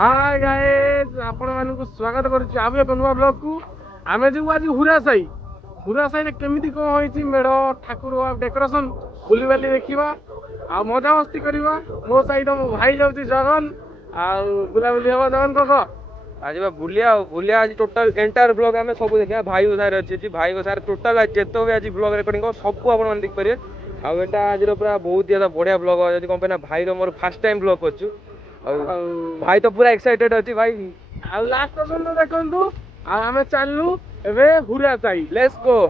Hi guys आपण मानकु स्वागत करूछु आबे एक नुवा ब्लॉग को आमे जो आज हुरा साई रे केमिति को होईची मेढ ठाकुर डेकोरेशन बुलीबाली देखिबा आ मजा मस्ती करबा मो साइड मो भाई जाउची जगन आ बुलाबुली हवा जगन को आज बुलिया बुलिया आज टोटल एंटायर ब्लॉग आम सब देखा भाई सारे अच्छी भाई सारे टोटल जेत भी आज ब्लॉग रेकर्डिंग सब आप देखिए आटा आज पूरा बहुत ज्यादा बढ़िया ब्लॉग जब कौन पे भाई मोर फास्ट टाइम ब्लॉग कर भाई तो पूरा एक्साइटेड अच्छी भाई आ लास्ट पर्यंत देखंतु आ आमे चाललु एबे हुरा साई लेट्स गो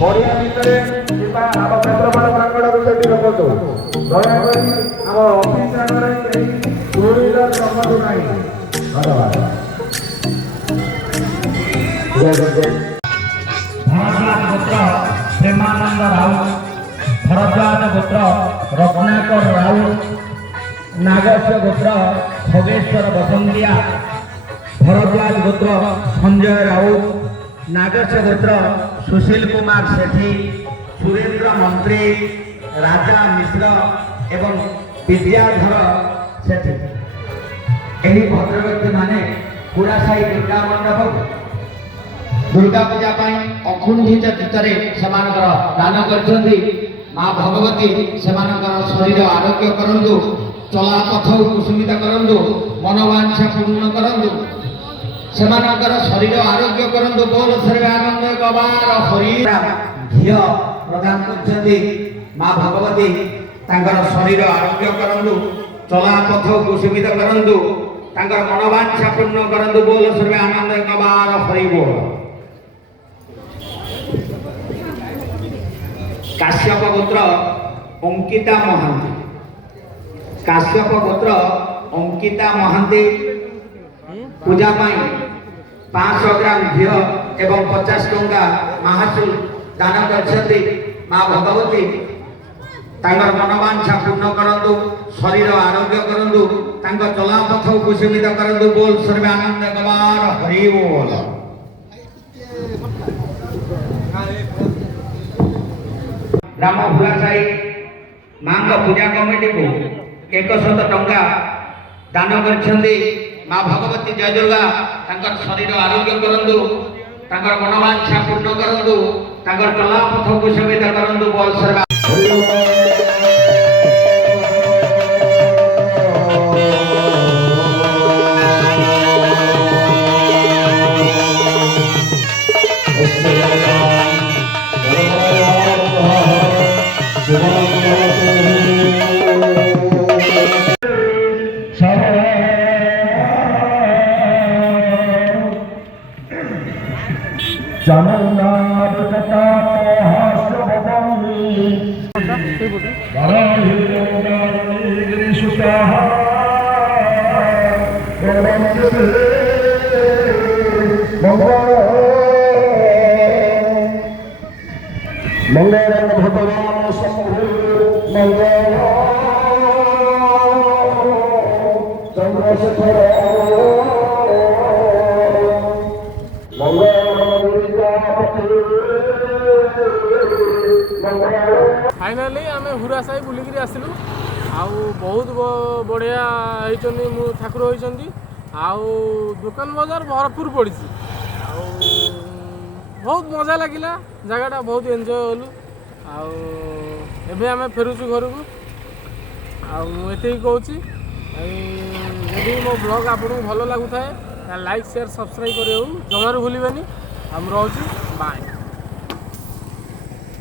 पड़िया भितर आम क्षेत्रपाल प्रांगण से रखु दयाकोरी आम अफिस आगे टू व्हीलर रखु ना धन्यवाद। भरद्वाज गोत्र प्रेमानंद राउत, भरद्वाज गोत्र रत्नाकर राउत, नागस्य गोत्र खगेश्वर बसंतिया, भरद्वाज गोत्र संजय राउत, नागस्य गोत्र सुशील कुमार सेठी, सुरेंद्र मंत्री, राजा मिश्र एवं विद्याधर सेठी एही भद्रव्यक्ति माने पूरा साई दुर्गा मंडप दुर्गा पूजा अखुंडित चित्तरे सेमानकर दान करछन्ती। माँ भगवती सेमानकर शरीर आरोग्य करंतु, चला पथ कुसुमित करंतु, मनोवांछा पूर्ण करंतु, सेमानकर शरीर आरोग्य करंतु। बोल सर्वानंद गवार हरि घिय प्रदान करछन्ती। माँ भगवती तांकर शरीर आरोग्य करंतु, चला पथ कुसुमित करंतु, तांकर मनोवांछा पूर्ण करंतु। बोल सर्वानंद गवार हरि बोल। काश्यप गोत्र अंकिता महांती, काश्यप गोत्र अंकिता महांती पूजा 500 ग्राम घी एवं 50 टंका महासुल दान करछन्ती। माँ भगवती तांकर मनोवांछा पूर्ण करंतु, शरीर आरोग्य करंतु, तांकर चलापथ कुसुमित करंतु। बोल सर्वानंद गवार हरि बोल। ग्राम हुरासाई माँ पूजा कमिटी को 100 टंका दान करछन्ती। माँ भगवती जय दुर्गा तांकर शरीर आरोग्य करंतु, तांकर मनोवांछा पूर्ण करंतु, तांकर चलापथ कुसुमित करंतु। बोल सर्वा जमुनाद तथा हास्यवदनी वराहिरोगानी सुताः भगवन्ते मंगलम भगवान शंभु मंगलम चंद्रशेखर फाइनाली आम हुरा साई बुलिकी आसलु आउ बहुत बढ़िया होती ठाकुर होती आउ दुकान बजार भरपूर पड़ी आउ बहुत मजा लगिला जगहटा बहुत एंजॉय हलु आउ एबे आम फेरुचु घर को आते कहूँ जदि मो ब्लॉग आपको भल लगुए लाइक शेयर सब्सक्राइब करें जमार भूलें रोचे बाय।